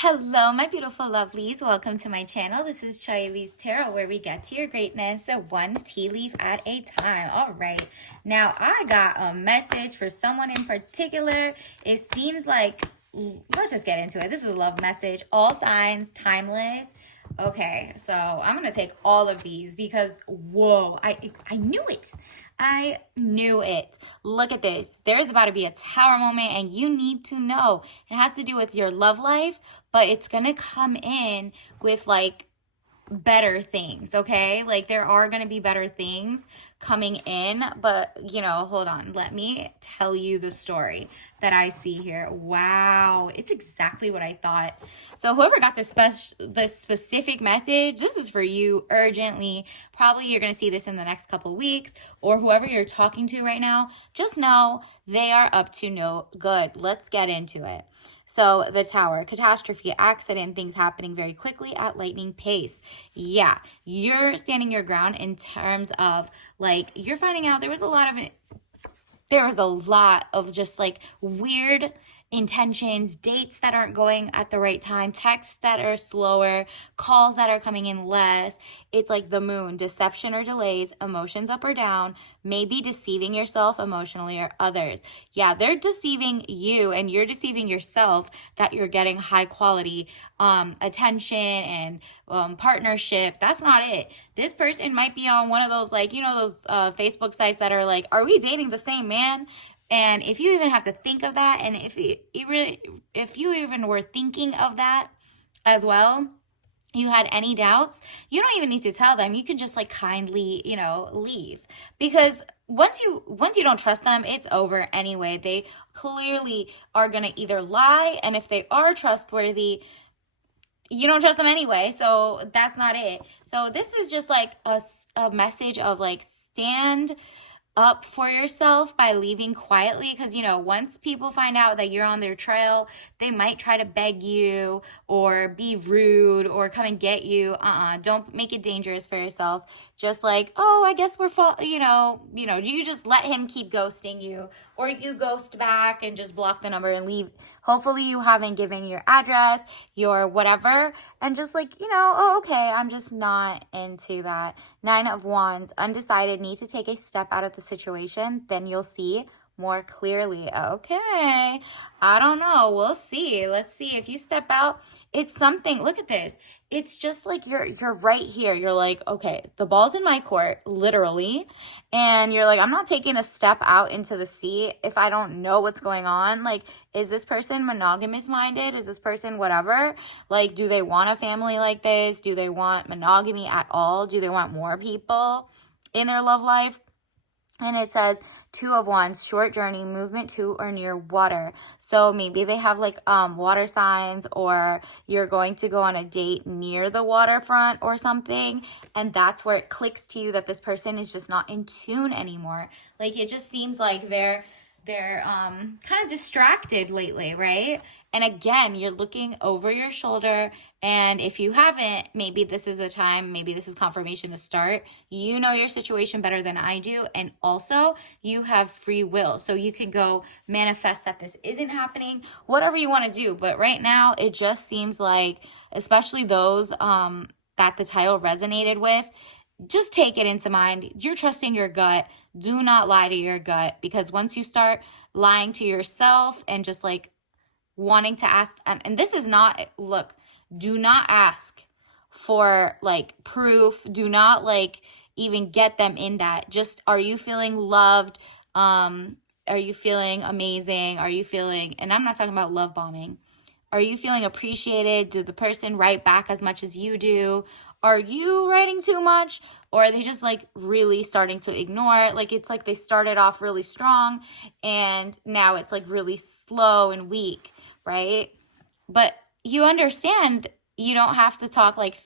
Hello, my beautiful lovelies. Welcome to my channel. This is Charlie's Tarot, where we get to your greatness one tea leaf at a time. All right. Now, I got a message for someone in particular. It seems like, let's just get into it. This is a love message. All signs, timeless. Okay, so I'm going to take all of these because, whoa, I knew it. I knew it. Look at this. There's about to be a tower moment, and you need to know. It has to do with your love life, but it's going to come in with like better things, okay? Like there are going to be better things coming in, but hold on. Let me tell you the story that I see here. Wow, it's exactly what I thought. So whoever got this specific message, this is for you urgently. Probably you're going to see this in the next couple weeks, or whoever you're talking to right now, just know they are up to no good. Let's get into it. So the tower, catastrophe, accident, things happening very quickly at lightning pace. Yeah, you're standing your ground in terms of like, you're finding out there was a lot of just like weird intentions, dates that aren't going at the right time, texts that are slower, calls that are coming in less. It's like the moon, deception or delays, emotions up or down, maybe deceiving yourself emotionally or others. Yeah, they're deceiving you and you're deceiving yourself that you're getting high quality attention and partnership. That's not it. This person might be on one of those, like, those Facebook sites that are like, are we dating the same man? And if you even have to think of that, and if you even were thinking of that as well, you had any doubts, you don't even need to tell them. You can just like kindly, leave. Because once you don't trust them, it's over anyway. They clearly are going to either lie, and if they are trustworthy, you don't trust them anyway. So that's not it. So this is just like a message of like, stand up for yourself by leaving quietly, because once people find out that you're on their trail, they might try to beg you or be rude or come and get you. Don't make it dangerous for yourself. Just like, oh, I guess we're you just let him keep ghosting you, or you ghost back and just block the number and leave. Hopefully you haven't given your address, your whatever, and just like, oh, okay, I'm just not into that. 9 of Wands, undecided, need to take a step out of the situation, then you'll see more clearly. Okay, I don't know. We'll see. Let's see. If you step out, it's something. Look at this. It's just like you're right here. You're like, okay, the ball's in my court, literally. And you're like, I'm not taking a step out into the sea if I don't know what's going on. Like, is this person monogamous minded? Is this person whatever? Like, do they want a family like this? Do they want monogamy at all? Do they want more people in their love life? And it says 2 of Wands, short journey, movement to or near water. So maybe they have like water signs, or you're going to go on a date near the waterfront or something. And that's where it clicks to you that this person is just not in tune anymore. Like, it just seems like they're kind of distracted lately, right? And again, you're looking over your shoulder, and if you haven't, maybe this is the time, maybe this is confirmation to start. You know your situation better than I do, and also you have free will, so you can go manifest that this isn't happening, whatever you want to do. But right now, it just seems like, especially those that the title resonated with, just take it into mind. You're trusting your gut. Do not lie to your gut, because once you start lying to yourself and just like wanting to ask, and this is not, look, do not ask for like proof. Do not like even get them in that. Just, are you feeling loved? Are you feeling amazing? Are you feeling, and I'm not talking about love bombing. Are you feeling appreciated? Did the person write back as much as you do? Are you writing too much? Or are they just like really starting to ignore? Like, it's like they started off really strong and now it's like really slow and weak, right? But you understand you don't have to talk like,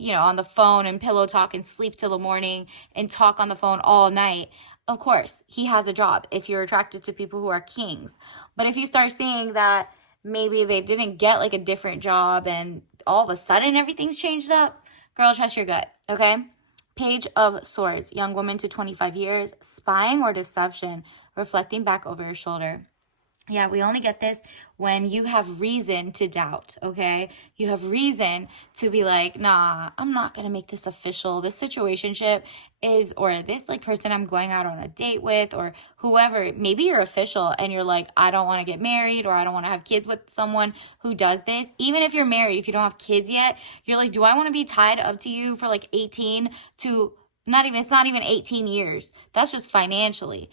on the phone and pillow talk and sleep till the morning and talk on the phone all night. Of course, he has a job if you're attracted to people who are kings. But if you start seeing that maybe they didn't get like a different job and all of a sudden everything's changed up, girl, trust your gut, okay? Page of Swords, young woman to 25 years, spying or deception, reflecting back over your shoulder. Yeah, we only get this when you have reason to doubt, okay? You have reason to be like, nah, I'm not gonna make this official. This situationship is, or this like person I'm going out on a date with, or whoever, maybe you're official and you're like, I don't wanna get married, or I don't wanna have kids with someone who does this. Even if you're married, if you don't have kids yet, you're like, do I wanna be tied up to you for like 18 to not even, it's not even 18 years. That's just financially.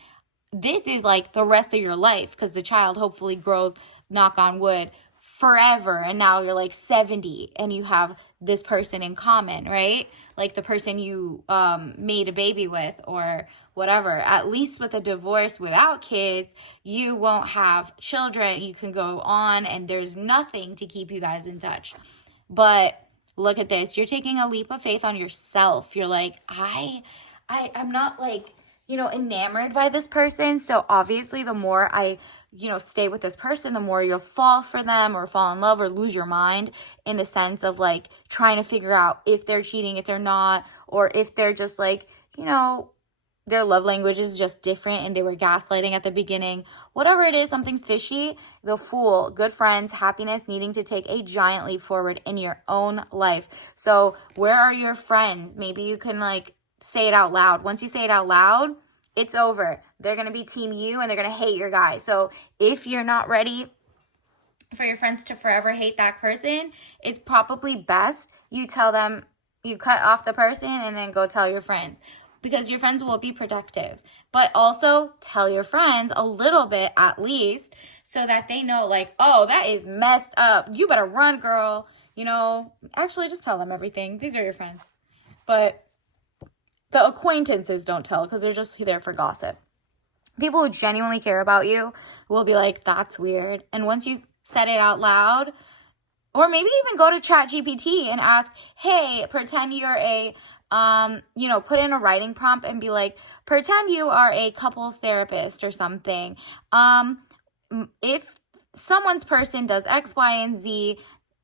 This is like the rest of your life because the child hopefully grows, knock on wood, forever. And now you're like 70 and you have this person in common, right? Like the person you made a baby with or whatever. At least with a divorce without kids, you won't have children. You can go on and there's nothing to keep you guys in touch. But look at this. You're taking a leap of faith on yourself. You're like, I'm not like, enamored by this person. So obviously the more I, stay with this person, the more you'll fall for them or fall in love or lose your mind in the sense of like trying to figure out if they're cheating, if they're not, or if they're just like, their love language is just different and they were gaslighting at the beginning. Whatever it is, something's fishy. The Fool, good friends, happiness, needing to take a giant leap forward in your own life. So where are your friends? Maybe you can like say it out loud. Once you say it out loud, it's over. They're going to be team you and they're going to hate your guy. So if you're not ready for your friends to forever hate that person, it's probably best you tell them you cut off the person and then go tell your friends, because your friends will be productive. But also tell your friends a little bit at least so that they know like, oh, that is messed up. You better run, girl. Actually just tell them everything. These are your friends. But the acquaintances don't tell because they're just there for gossip. People who genuinely care about you will be like, that's weird. And once you said it out loud, or maybe even go to ChatGPT and ask, hey, pretend you're put in a writing prompt and be like, pretend you are a couples therapist or something. If someone's person does X, Y, and Z,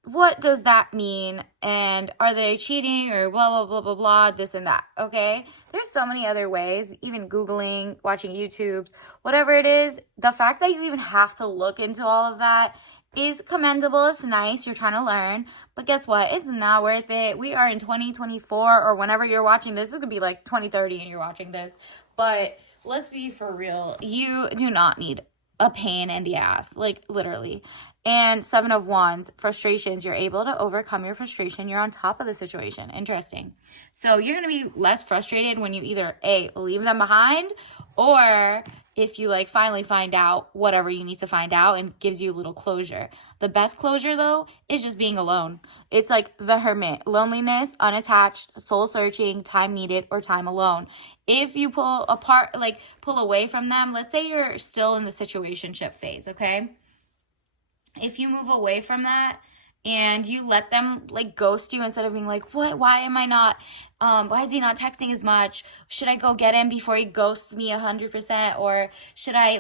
what does that mean? And are they cheating or blah, blah, blah, blah, blah, this and that, okay? There's so many other ways, even Googling, watching YouTubes, whatever it is. The fact that you even have to look into all of that is commendable. It's nice. You're trying to learn. But guess what? It's not worth it. We are in 2024 or whenever you're watching this. It could be like 2030 and you're watching this. But let's be for real. You do not need a pain in the ass, like literally. And 7 of Wands, frustrations. You're able to overcome your frustration. You're on top of the situation. Interesting. So you're going to be less frustrated when you either A, leave them behind, or if you like finally find out whatever you need to find out and gives you a little closure. The best closure though is just being alone. It's like the hermit, loneliness, unattached, soul searching, time needed, or time alone. If you pull away from them, let's say you're still in the situationship phase, okay? If you move away from that and you let them like ghost you instead of being like, what, why am I not, why is he not texting as much? Should I go get him before he ghosts me 100%? Or should I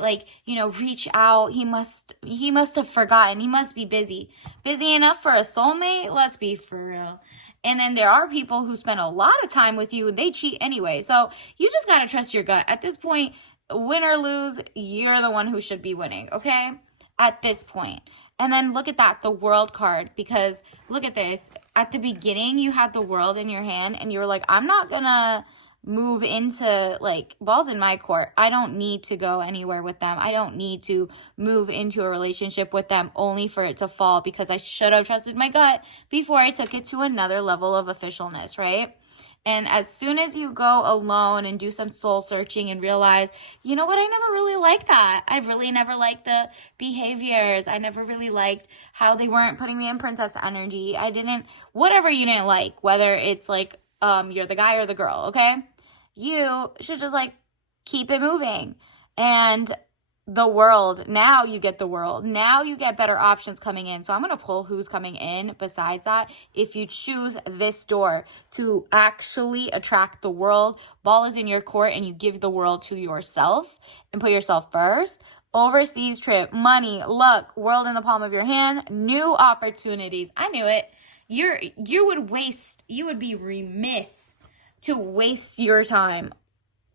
reach out? He must have forgotten. He must be busy enough for a soulmate. Let's be for real. And then there are people who spend a lot of time with you and they cheat anyway. So you just got to trust your gut. At this point, win or lose, you're the one who should be winning, okay? At this point. And then look at that, the World card, because look at this. At the beginning, you had the World in your hand and you were like, I'm not going to move into like balls in my court. I don't need to go anywhere with them. I don't need to move into a relationship with them only for it to fall because I should have trusted my gut before I took it to another level of officialness, right? And as soon as you go alone and do some soul searching and realize, you know what, I never really liked that. I really never liked the behaviors. I never really liked how they weren't putting me in princess energy. Whatever you didn't like, whether it's like you're the guy or the girl, okay? You should just like keep it moving. And the World, now you get the World. Now you get better options coming in. So I'm going to pull who's coming in besides that. If you choose this door to actually attract the World, ball is in your court and you give the World to yourself and put yourself first. Overseas trip, money, luck, World in the palm of your hand, new opportunities. I knew it. You would be remiss to waste your time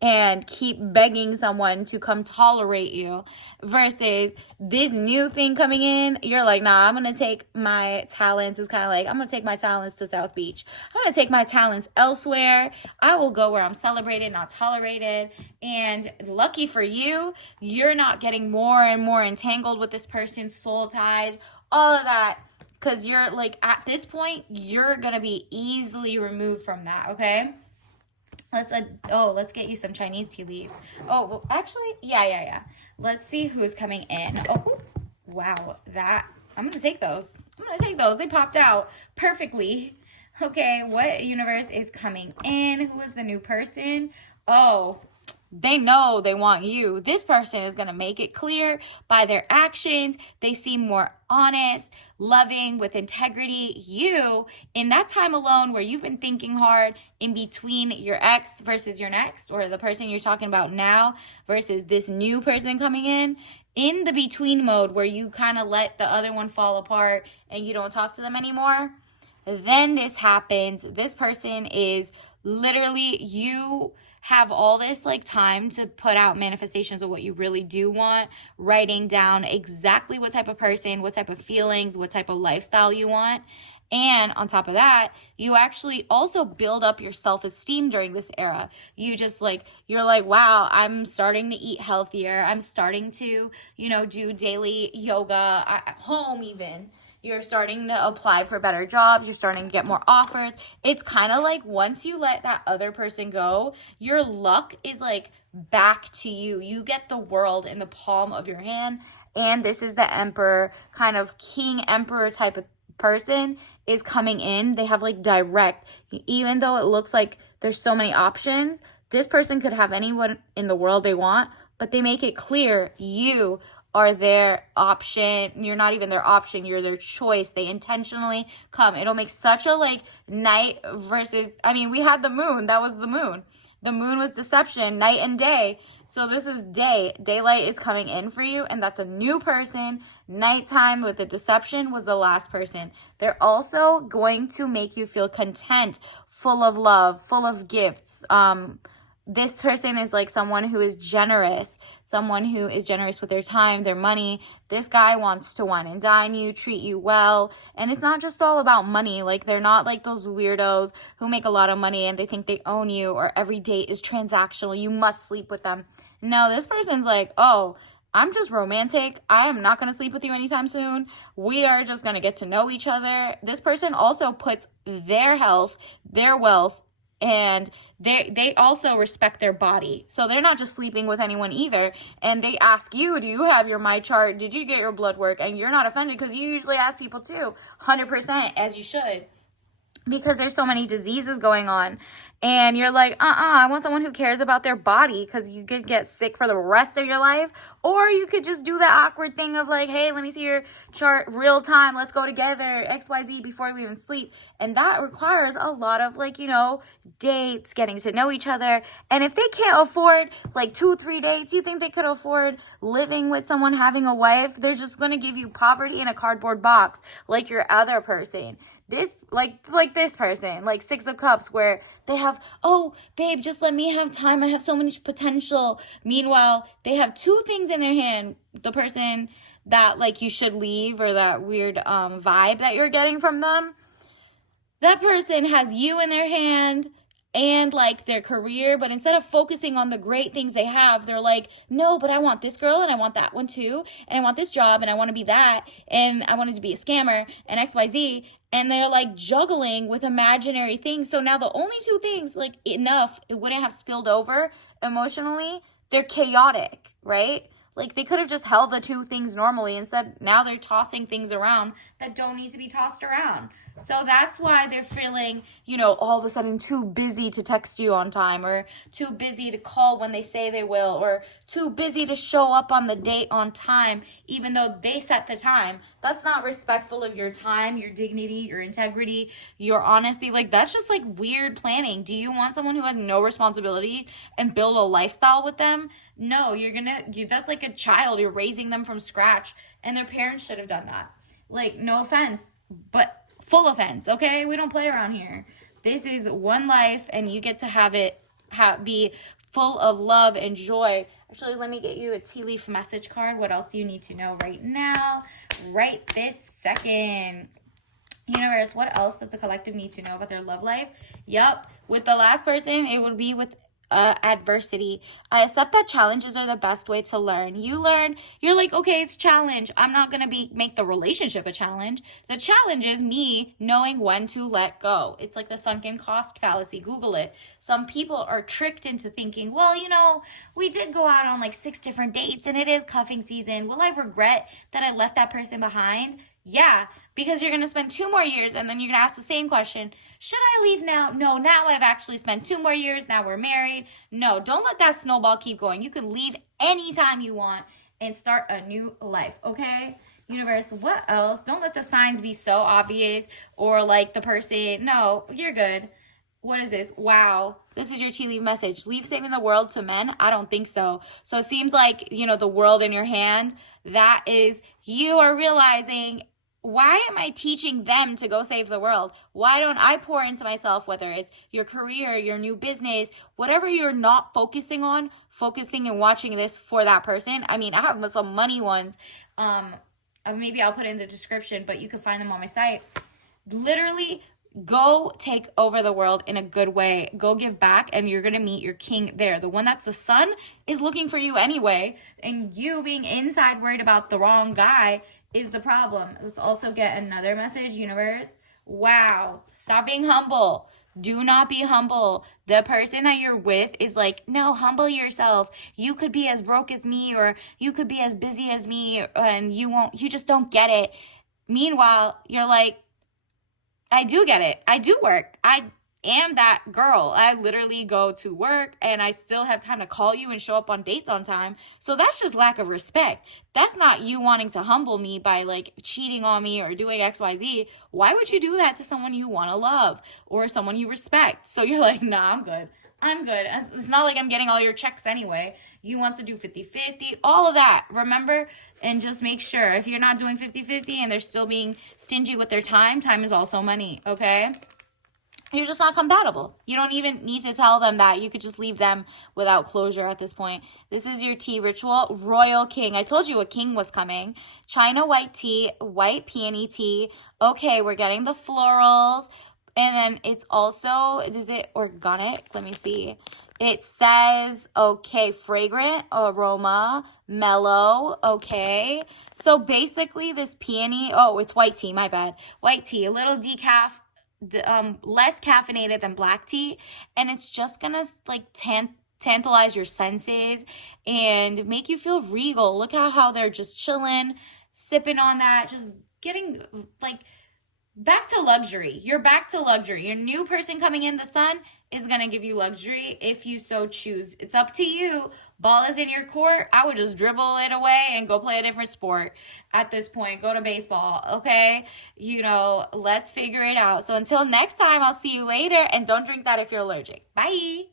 and keep begging someone to come tolerate you, versus this new thing coming in. You're like, nah, I'm gonna take my talents. It's kind of like, I'm gonna take my talents to South Beach. I'm gonna take my talents elsewhere. I will go where I'm celebrated, not tolerated. And lucky for you, you're not getting more and more entangled with this person's soul ties, all of that, because you're like, at this point, you're gonna be easily removed from that. Okay. Let's get you some Chinese tea leaves. Oh, well, actually, yeah. Let's see who's coming in. Oh, wow, I'm gonna take those. They popped out perfectly. Okay, what universe is coming in? Who is the new person? Oh, they know they want you. This person is going to make it clear by their actions. They seem more honest, loving, with integrity. You, in that time alone where you've been thinking hard in between your ex versus your next, or the person you're talking about now versus this new person coming in the between mode where you kind of let the other one fall apart and you don't talk to them anymore, then this happens. This person is literally, you have all this like time to put out manifestations of what you really do want, writing down exactly what type of person, what type of feelings, what type of lifestyle you want. And on top of that, you actually also build up your self-esteem during this era. You're like, wow, I'm starting to eat healthier. I'm starting to, do daily yoga at home even. You're starting to apply for better jobs. You're starting to get more offers. It's kind of like once you let that other person go, your luck is like back to you. You get the world in the palm of your hand. And this is the emperor, kind of king emperor type of person is coming in. They have like direct, even though it looks like there's so many options, this person could have anyone in the world they want, but they make it clear you are their option. You're not even their option, you're their choice. They intentionally come. It'll make such a like night versus, we had the moon. That was the moon. The moon was deception, night and day. So this is day. Daylight is coming in for you, and that's a new person. Nighttime with the deception was the last person. They're also going to make you feel content, full of love, full of gifts. This person is like someone who is generous with their time, their money. This guy wants to wine and dine you, treat you well. And it's not just all about money. Like, they're not like those weirdos who make a lot of money and they think they own you, or every date is transactional. You must sleep with them. No, this person's like, oh, I'm just romantic. I am not going to sleep with you anytime soon. We are just going to get to know each other. This person also puts their health, their wealth, and they also respect their body. So they're not just sleeping with anyone either. And they ask you, do you have your my chart? Did you get your blood work? And you're not offended because you usually ask people too, 100%, as you should, because there's so many diseases going on. And you're like, I want someone who cares about their body, because you could get sick for the rest of your life. Or you could just do the awkward thing of like, hey, let me see your chart real time. Let's go together, XYZ, before we even sleep. And that requires a lot of like, dates, getting to know each other. And if they can't afford like 2-3 dates, you think they could afford living with someone, having a wife? They're just going to give you poverty in a cardboard box like your other person. This like this person, like Six of Cups, where they have, oh babe, just let me have time, I have so much potential. Meanwhile, they have two things in their hand. The person that like you should leave, or that weird vibe that you're getting from them, that person has you in their hand and like their career, but instead of focusing on the great things they have, they're like, no, but I want this girl and I want that one too, and I want this job and I want to be that, and I wanted to be a scammer and XYZ. And they're like juggling with imaginary things. So now the only two things, like, enough, it wouldn't have spilled over emotionally. They're chaotic, right? Like, they could have just held the two things normally. Instead, now they're tossing things around that don't need to be tossed around. So that's why they're feeling, all of a sudden too busy to text you on time, or too busy to call when they say they will, or too busy to show up on the date on time, even though they set the time. That's not respectful of your time, your dignity, your integrity, your honesty. Like, that's just like weird planning. Do you want someone who has no responsibility and build a lifestyle with them? No, that's like a child. You're raising them from scratch, and their parents should have done that. Like, no offense, but full offense, okay? We don't play around here. This is one life, and you get to have it be full of love and joy. Actually, let me get you a tea leaf message card. What else do you need to know right now, right this second? Universe, what else does the collective need to know about their love life? Yup. With the last person, it would be with adversity. I accept that challenges are the best way to learn. You learn, you're like, okay, it's challenge. I'm not going to make the relationship a challenge. The challenge is me knowing when to let go. It's like the sunken cost fallacy. Google it. Some people are tricked into thinking, well, we did go out on like 6 different dates and it is cuffing season. Will I regret that I left that person behind? Yeah, because you're going to spend 2 more years and then you're going to ask the same question. Should I leave now? No, now I've actually spent 2 more years. Now we're married. No, don't let that snowball keep going. You can leave anytime you want and start a new life, okay? Universe, what else? Don't let the signs be so obvious or like the person. No, you're good. What is this? Wow. This is your tea leaf message. Leave saving the world to men? I don't think so. So it seems like, the world in your hand, that is, you are realizing, why am I teaching them to go save the world? Why don't I pour into myself, whether it's your career, your new business, whatever you're not focusing on, focusing and watching this for that person. I mean, I have some money ones. Maybe I'll put it in the description, but you can find them on my site. Literally, go take over the world in a good way. Go give back, and you're going to meet your king there. The one that's the sun is looking for you anyway, and you being inside worried about the wrong guy is the problem. Let's also get another message, universe. Wow. Stop being humble. Do not be humble. The person that you're with is like, no, humble yourself. You could be as broke as me, or you could be as busy as me, and you just don't get it. Meanwhile, you're like, I do get it. I do work. I am that girl. I literally go to work and I still have time to call you and show up on dates on time. So that's just lack of respect. That's not you wanting to humble me by like cheating on me or doing XYZ. Why would you do that to someone you want to love or someone you respect? So you're like, nah, I'm good. It's not like I'm getting all your checks anyway. You want to do 50-50, all of that. Remember? And just make sure if you're not doing 50-50 and they're still being stingy with their time is also money, okay? You're just not compatible. You don't even need to tell them that. You could just leave them without closure at this point. This is your tea ritual. Royal King. I told you a king was coming. China white tea, white peony tea. Okay, we're getting the florals. And then it's also, is it organic? Let me see. It says, okay, fragrant, aroma, mellow, okay. So basically this peony, it's white tea, my bad. White tea, a little decaf, less caffeinated than black tea. And it's just gonna like tantalize your senses and make you feel regal. Look at how they're just chilling, sipping on that, just getting like back to luxury. You're back to luxury. Your new person coming in, the sun, is going to give you luxury if you so choose. It's up to you. Ball is in your court. I would just dribble it away and go play a different sport at this point. Go to baseball, okay? Let's figure it out. So until next time, I'll see you later. And don't drink that if you're allergic. Bye.